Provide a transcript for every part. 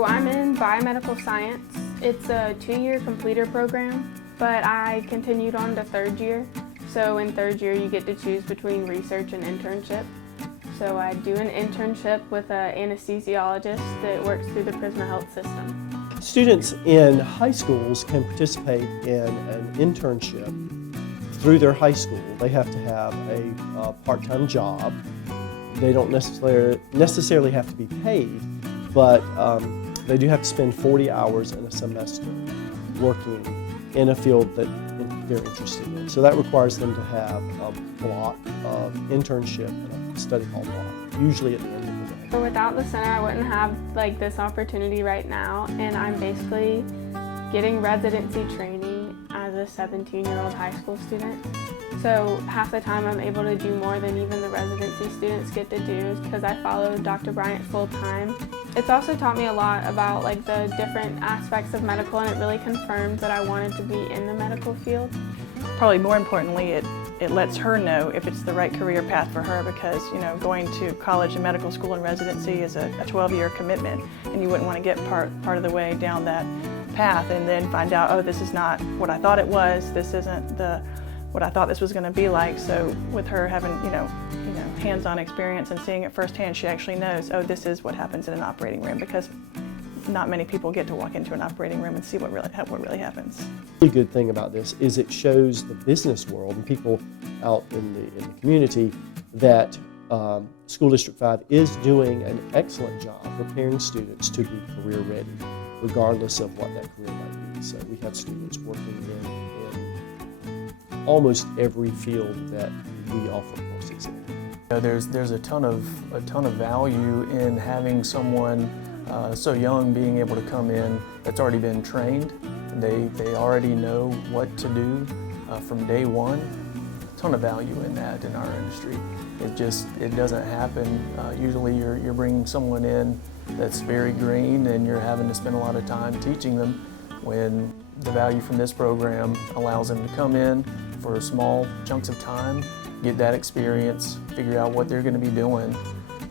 So I'm in biomedical science. It's a 2-year completer program, but I continued on to 3rd year. So in 3rd year you get to choose between research and internship. So I do an internship with an anesthesiologist that works through the Prisma Health system. Students in high schools can participate in an internship through their high school. They have to have a part-time job. They don't necessarily have to be paid, but they do have to spend 40 hours in a semester working in a field that they're interested in. So that requires them to have a block of internship and a study hall block, usually at the end of the day. So without the center, I wouldn't have this opportunity right now, and I'm basically getting residency training as a 17-year-old high school student. So half the time I'm able to do more than even the residency students get to do because I follow Dr. Bryant full time. It's also taught me a lot about the different aspects of medical, and it really confirmed that I wanted to be in the medical field. Probably more importantly, it lets her know if it's the right career path for her, because going to college and medical school and residency is a 12-year commitment, and you wouldn't want to get part of the way down that path and then find out, oh, this is not what I thought it was, this isn't what I thought this was going to be like. So with her having hands-on experience and seeing it firsthand, she actually knows, oh, this is what happens in an operating room, because not many people get to walk into an operating room and see what really happens. The really good thing about this is it shows the business world and people out in the community that School District 5 is doing an excellent job preparing students to be career ready, regardless of what that career might be. So we have students working in almost every field that we offer courses in. There's a ton of value in having someone so young being able to come in that's already been trained. They already know what to do from day one. A ton of value in that in our industry. It doesn't happen. Usually you're bringing someone in that's very green and you're having to spend a lot of time teaching them, when the value from this program allows them to come in for small chunks of time, get that experience, figure out what they're going to be doing,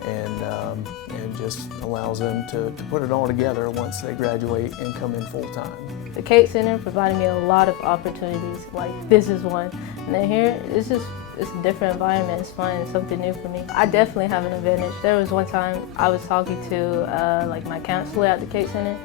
and just allows them to put it all together once they graduate and come in full time. The Cates Center provided me a lot of opportunities, like this is one. And then here, it's a different environment, it's fun, it's something new for me. I definitely have an advantage. There was one time I was talking to my counselor at the Cates Center,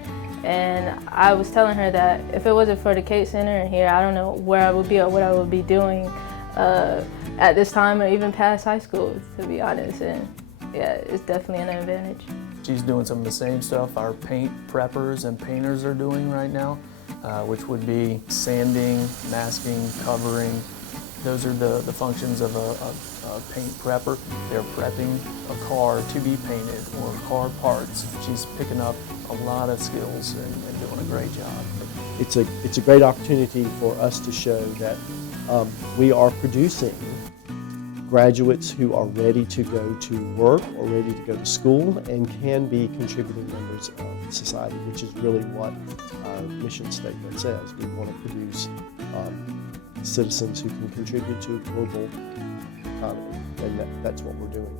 and I was telling her that if it wasn't for the Cates Center and here, I don't know where I would be or what I would be doing at this time, or even past high school, to be honest. And yeah, it's definitely an advantage. She's doing some of the same stuff our paint preppers and painters are doing right now, which would be sanding, masking, covering. Those are the functions of a paint prepper. They're prepping a car to be painted or car parts. She's picking up a lot of skills and doing a great job. It's a great opportunity for us to show that we are producing graduates who are ready to go to work or ready to go to school and can be contributing members of society, which is really what our mission statement says. We want to produce citizens who can contribute to a global economy, and that's what we're doing.